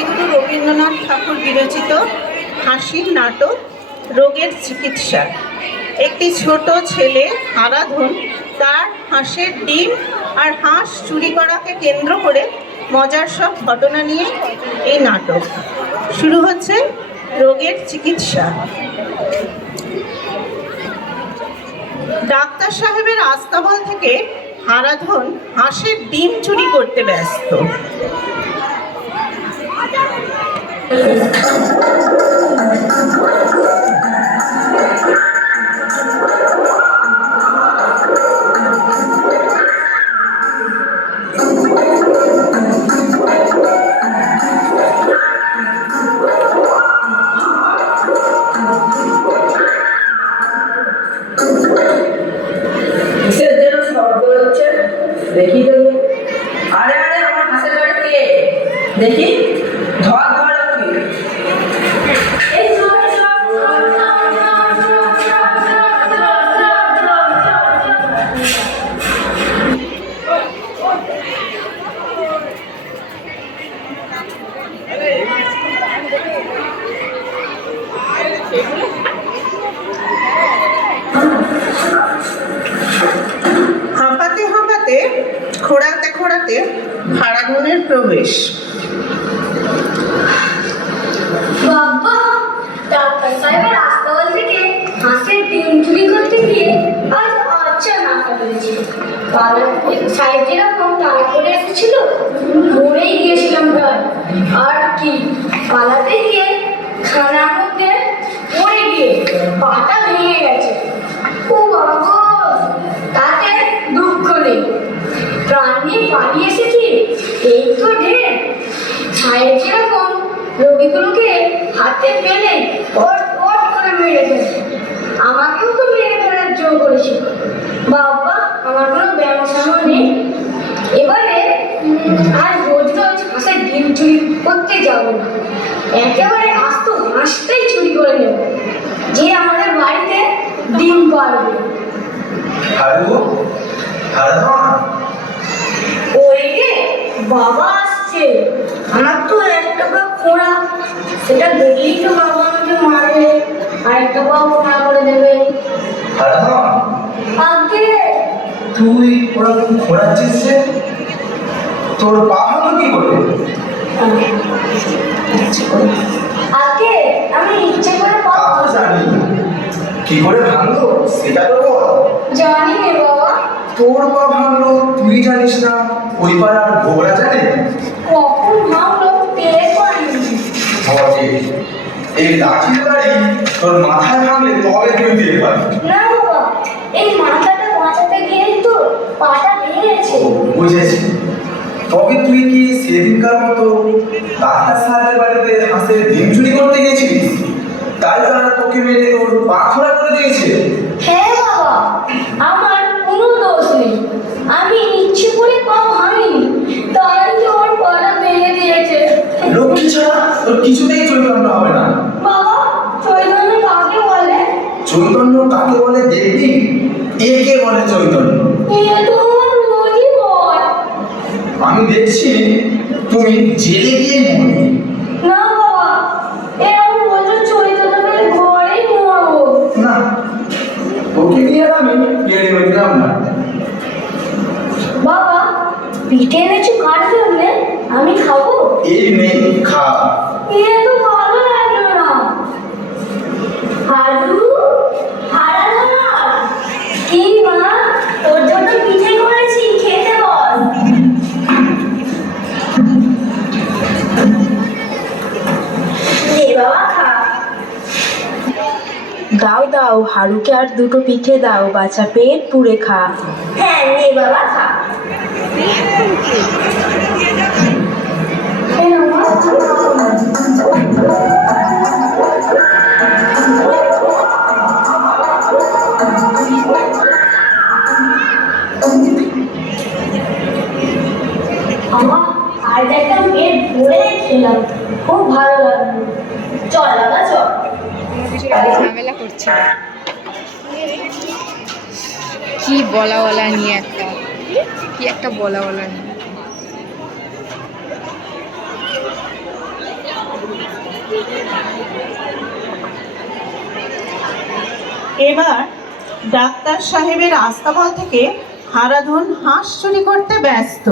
কবিগুরু রবীন্দ্রনাথ ঠাকুর বিরচিত হাসির নাটক রোগের চিকিৎসা। একটি ছোট ছেলে হারাধন তার হাঁসের ডিম আর হাঁস চুরি করাকে কেন্দ্র করে মজার সব ঘটনা নিয়ে এই নাটক শুরু হচ্ছে। রোগের চিকিৎসা। ডাক্তার সাহেবের আস্তাবল থেকে হারাধন হাঁসের ডিম চুরি করতে ব্যস্ত। দেখি তো, আরে আরে আমার হাসের বাড়ি কে দেখি, ধর ধর হাঁপাতে হাঁপাতে খোঁড়াতে খোঁড়াতে হারাধনের প্রবেশ। বাবা, ডাক্তার সাহেবের আস্তাবল থেকে হাঁসের ডিম চুরি করতে গিয়ে আজ আচ্ছা না করেছি। সাহেব যেরকম তাড়া করে এসেছিল, মরেই গিয়েছিলাম প্রায়। আর কি পালাতে গিয়ে খানার মধ্যে পড়ে গিয়ে পাটা ভেঙে গেছে। ও বাবা গো, তাতে দুঃখ নেই, প্রাণ নিয়ে পালিয়ে এসেছি, এই তো ঢের। সাহেব যেরকম রোগীগুলোকে হাতে পেলে পট পট করে মেরে ফেলছে, আমাকেও তো মেরে ফেলার জোর করেছিল। বাবা, আমার কোনো ব্যবসা নেই। এবারে আর রোজ রোজ হাঁসের ডিম চুরি করতে যাব না, একেবারে আস্ত হাঁসটাই চুরি করে নেব, যে আমাদের বাড়িতে ডিম পারবে। ওই রে, বাবা আসছে। আমার তো একটা পা খোঁড়া, সেটা দেখলেই তো বাবা আমাকে মারবে, আর একটা পা খোঁড়া করে দেবে। আগে তুই ওরকম ঘোরাচ্ছিস যে, তোর পা ভালো কি করে? আগে আমি ইচ্ছে করে তা তো জানি, কি করে ভাঙলো সেটা তো বল। জানি রে বাবা। তোর পা ভাঙলো তুই জানিস না, ওই পাড়ার ভোগরা জানে? কখন ভাঙলো টের পাইনি। বটে, এই লাঠির বাড়ি তোর মাথায় ভাঙলে তবে তুই টের পাবি। না বাবা, এই মাথাটা বাঁচাতে গিয়েই তো পাটা ভেঙেছে। বুঝেছি। তবে তুই কি সেদিনকার মতো ডাক্তার সাহেবের বাড়িতে হাঁসের ডিম চুরি করতে গেছিলিস? তাই তারা তোকে মেরে তোর পা খোলা করে দিয়েছে? হ্যাঁ বাবা, আমার কোনো দোষ নেই, আমি ইচ্ছে করে পা ভাঙিনি, তাই তো আমার পাটা ভেঙে দিয়েছে। লক্ষ্মী ছাড়া তোর কিছুতেই চৈতন্য হবে না। বাবা, চৈতন্য কাকে বলে? চৈতন্য কাকে বলে দেখবি? একে বলে চৈতন্য। এ তো আমার রোজই বল। আমি দেখছি তুমি জেলে গিয়ে মরবি। না বাবা, এরকম বলছো চৈতন্য পেলে ঘরেই মরবো। না, ওকে দিয়ে আর আমি পেড়ে দিলাম না। বাবা, পিঠে এনেছো কার জন্যে? আমি খাবো। এই নেই, খা। এ তো ভালো লাগলো না। হারু, হারাধনা, কি মা, তোর জন্য পিঠে করেছি, খেতে বল। নে বাবা, খা। দাও দাও, হারুকে আর দুটো পিঠে দাও, বাচ্চা পেট পুড়ে খা। হ্যাঁ, নে বাবা, খা। আমার আজ একটা পেট ভরে খেলাম, খুব ভালো লাগলো। চল বাবা, চল। ঝামেলা করছে, কি বলা নিয়ে একটা বলা নিয়ে। এবার ডাক্তার সাহেবের আস্তাবল থেকে হারাধন হাঁস চুরি করতে ব্যস্ত।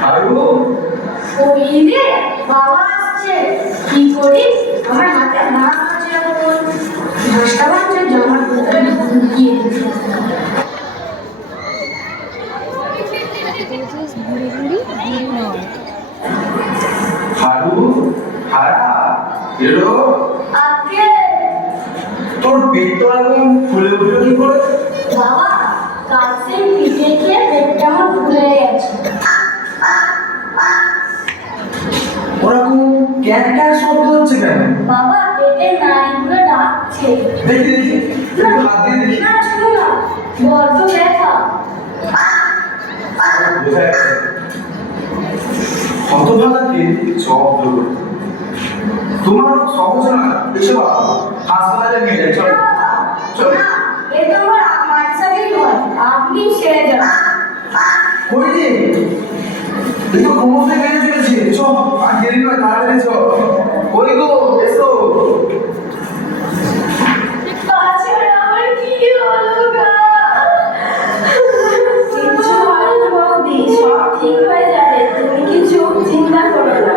হারু, ওই রে বাবা আসছে, কি করি? আমার হাতে মাছ আছে, এখন মাছটা বাচ্চা জামার ভিতরে ঢুকিয়ে দিচ্ছে। হারু, হারা, এলো। আগে তোর পেট তো একদম ফুলে উঠলো কি করে? বাবা কাছে পিঠে খেয়ে পেটটা আমার ফুলে গেছে। ওরকম ক্যান ক্যান শব্দ হচ্ছে কেন? বাবা পেটে নাড়িগুলো ডাকছে। দেখি দেখি, একটু হাত দিয়ে দেখি। না শুনো না, বড্ড ব্যথা। বোঝা যাচ্ছে। হতভাগাকে জব্দ করো। তোমার সহজ না, এসো বাবা, হাসপাতালে নিয়ে যাই, চলো চলো। না, এ তো আমার সাথেই নয়, আপনি সেরে যান। কই রে? এই তো কোমর থেকে বেরিয়ে চলেছে, চল, আর দেরি নয়, তাড়াতাড়ি চল। ওই গো, এসো। তাছাড়া আমার কি হলো গা? কিচ্ছু হয় না বৌদি, সব ঠিক হয়ে যাবে, তুমি কিছু চিন্তা করো না।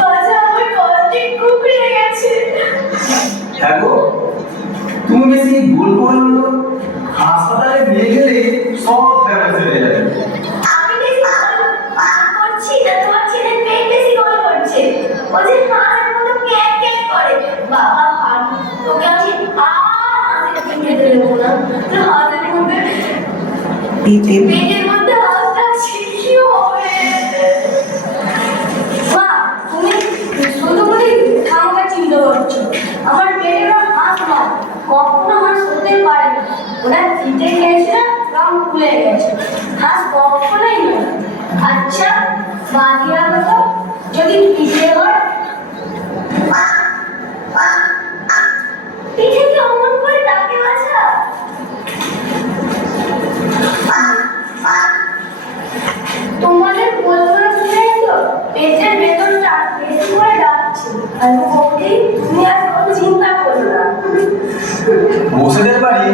বাজা আমার কষ্টে কুকড়ে গেছে। হ্যাঁ গো, তুমি বেশি ভুল করো না তো। হাসপাতালে নিয়ে গেলে সব ব্যাপার চলে যাবে। আমি বেশি করছি না, তোমার ছেলে পেট বেশি গোল করছে। ও যে হাঁসের মতো ক্যাক ক্যাক করে। বাবা ভাবি, তোকে আমি হাঁসের খেতে দেবো না। হাঁসের মধ্যে পেটের মধ্যে হাঁস ডাকছে, কি হবে? মা, তুমি শুধু বলি খামোকা চিন্তা করছো। আমার পেটের হাঁস নয়, কখনো হাঁস হতে পারে না। ওরা চিটে গেছে না, রং খুলে গেছে। হাঁস কখনোই নয়। আচ্ছা বাদিয়া হতো যদি পিঠে হয়, পিঠে কি অমন করে ডাকে বাছা? তোমাদের বলবো না, শুনে তো পেটের ভেতরটা বেশি করে ডাকছে। আর বৌদি, তুমি আর কোনো চিন্তা করো না। বসেদের বাড়ি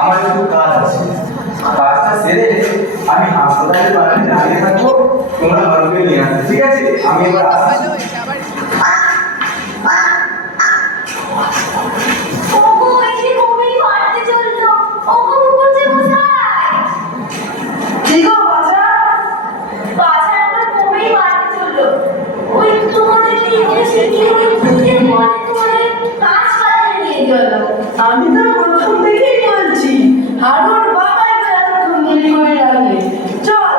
আমার একটু কাজ আছে। কাজটা সেরে আমি হাসপাতালের বাড়ি দাঁড়িয়ে থাকবো, তোমরা হারুকে নিয়ে আসবে, ঠিক আছে? আমি এবার আসছি। ওগো, এসে কমেই বাড়তে চললো। ওগো মুখুজ্জে মশাই। কি গো বাছা? বাছা আমার কমেই বাড়তে চললো। ওই তোমাদের কি হয়েছে, কি ওই ভূতের বলে তোমাদের হাসপাতালে নিয়ে গেল। আমি তো প্রথম থেকেই বলছি, হারুর বাবাই তো এতক্ষণ দেরি করে রাখলে। চল।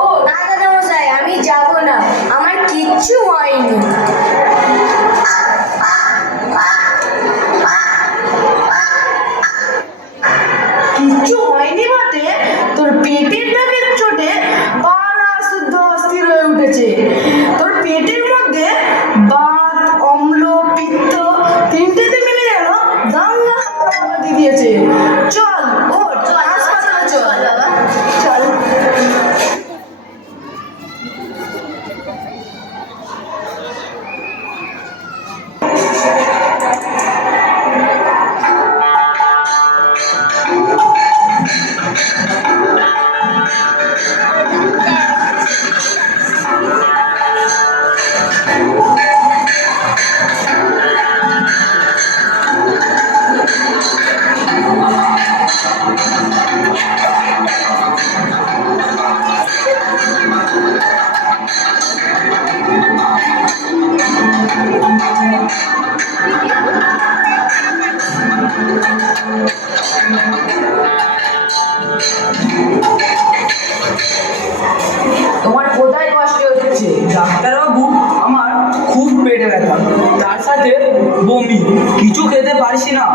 ও না দাদা মশাই, আমি যাব না, আমার কিচ্ছু হয়নি। কিচ্ছু হয়নি বটে, তোর পেটের দাগের চোটে পাড়া শুদ্ধ অস্থির হয়ে উঠেছে। তোর পেটের মধ্যে বাত, অম্ল, পিত্ত তিনটেতে মিলে যেন দাঙ্গা দিয়ে দিয়েছে। চল, ও হাসপাতালে চল বাবা, চল। তোমার কোথায় কষ্ট হচ্ছে? ডাক্তারবাবু, আমার খুব পেটে ব্যথা, তার সাথে বমি, কিছু খেতে পারছি না।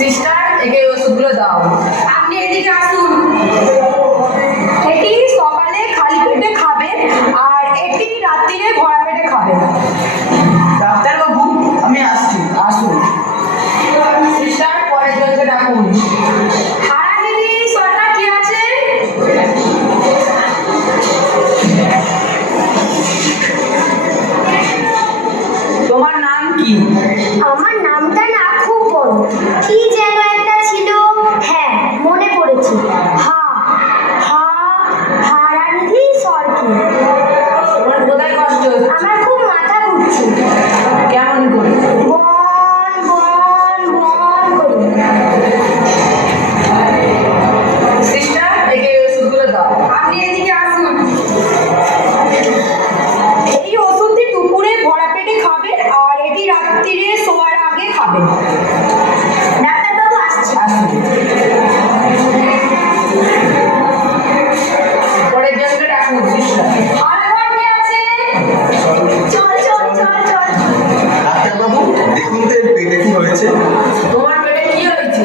সিস্টার, একে এই ওষুধগুলো দাও। আপনি এদিকে আসুন। এটি সকালে খালি পেটে খাবেন আর এটি রাত্রিরে ভরা পেটে খাবেন। ডাক্তারবাবু, আমি আসছি, আসুন। সিস্টার, পরের জনকে ডাকুন। হারাগিরি সরকার কি আছে? তোমার নাম কি? আমার নামটা না খুব বড়, কি যেন একটা ছিল। হ্যাঁ, মনে পড়েছে। হারানিধি সরকার। তোমার কোথায় কষ্ট হচ্ছে? আমার খুব মাথা ঘুরছে, কেমন করে? বন বন বন করে। সিস্টার, একে এই ওষুধগুলো দাও। আপনি এদিকে আসুন। এই ওষুধটি দুপুরে ভরা পেটে খাবেন আর এটি রাত্রিরে শোয়ার আগে খাবেন। ডাক্তারবাবু আসছে। আসুন। পরের জনকে ডাকুন। সিস্টার, হারাগিরি কি আছে? চল চল চল চল। ডাক্তারবাবু, দেখুন তো এর পেটে কি হয়েছে। তোমার পেটে কি হয়েছে?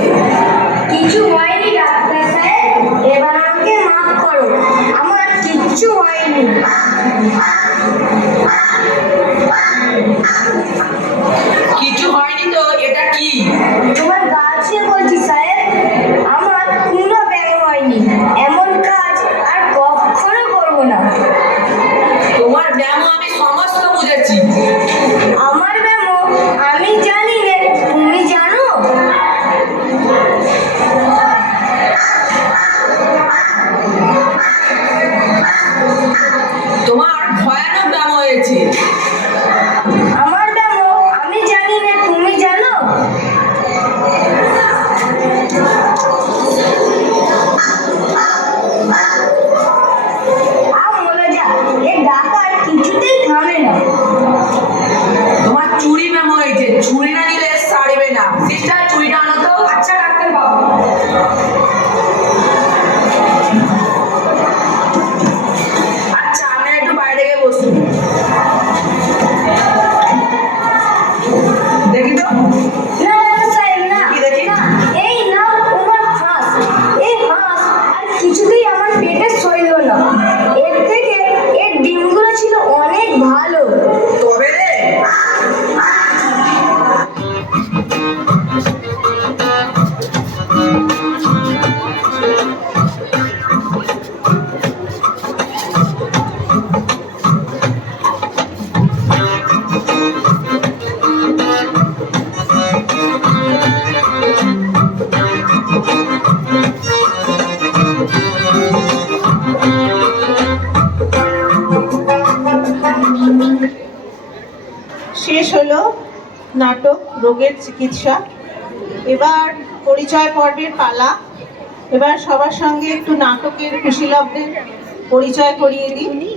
কিছু হয়নি ডাক্তার সাহেব, এবার আমাকে মাফ করো, আমার কিচ্ছু হয়নি। কিছু হয়নি তো? এটা কি? তোমার গাছে বলছি সাহেব, আমার কোনো ব্যায়াম হয়নি, এমন কাজ আর কখনো করবো না। তোমার ব্যায়াম আমি সমস্ত বুঝেছি। আমার ব্যায়াম আমি জানি না, তুমি জানো? তোমার ভয়ানক ব্যায়াম হয়েছে। আমার ব্যায়াম আমি জানি না, তুমি জানো? বলে যা, এ ডাকাত কিছুতেই থামে না। তোমার চুরি ব্যায়াম হয়েছে, চুরি না নিলে সারবে না। সিস্টার, চুরিটা আনো তো। আচ্ছা ডাক্তারবাবু। আচ্ছা, আমরা একটু বাইরে গিয়ে বসুন। দেখি তো। না ডাক্তার সাহেব, না কি দেখি? না, এই নাও তোমার হাঁস। এই হাঁস আর কিছুতেই আমার পেটে সইল না, এর থেকে এর ডিমগুলো ছিল অনেক ভালো। তবে রে, শেষ হলো নাটক রোগের চিকিৎসা। এবার পরিচয় পর্বের পালা। এবার সবার সঙ্গে একটু নাটকের কুশীলবদের পরিচয় করিয়ে দিই।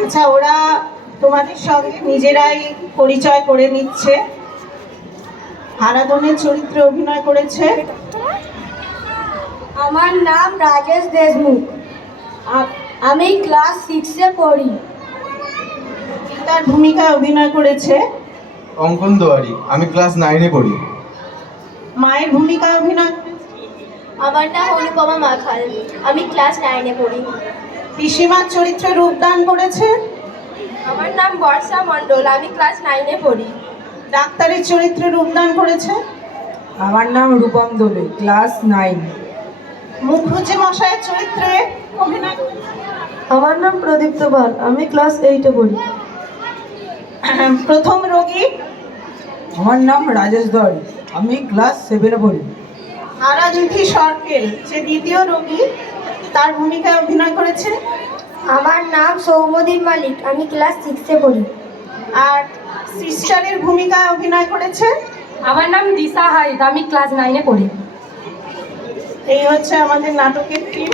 আচ্ছা, ওরা তোমাদের সঙ্গে নিজেরাই পরিচয় করে নিচ্ছে। হারাধনের চরিত্রে অভিনয় করেছে আমার নাম রাজেশ দেশমুখ, আমি ক্লাস 6-এ পড়ি। তার ভূমিকায় অভিনয় করেছে অঙ্কন দোয়ারি, আমি ক্লাস 9-এ পড়ি। মায়ের ভূমিকায় অভিনয় করেছে আমার নাম অনুপমা মাখাল, আমি ক্লাস 9-এ পড়ি। পিসিমার চরিত্রে রূপদান করেছে আমার নাম বর্ষা মণ্ডল, আমি ক্লাস 9-এ পড়ি। ডাক্তারের চরিত্রে রূপদান করেছে আমার নাম রূপম দোলে, ক্লাস 9। মুখুজ্জে মশাইয়ের চরিত্রে অভিনয় করেছে আমার নাম প্রদীপ্ত পাল, আমি ক্লাস 8-এ পড়ি। প্রথম রোগী আমার নাম রাজেশ দোয়ারি, আমি ক্লাস 7-এ পড়ি। হারাধন সরকেল যে দ্বিতীয় রোগী, তার ভূমিকায় অভিনয় করেছে আমার নাম সৌমদীপ মালিক, আমি ক্লাস 6-এ পড়ি। আর সিস্টারের ভূমিকায় অভিনয় করেছে আমার নাম দিশা হাইদ, আমি ক্লাস 9-এ পড়ি। এই হচ্ছে আমাদের নাটকের টিম।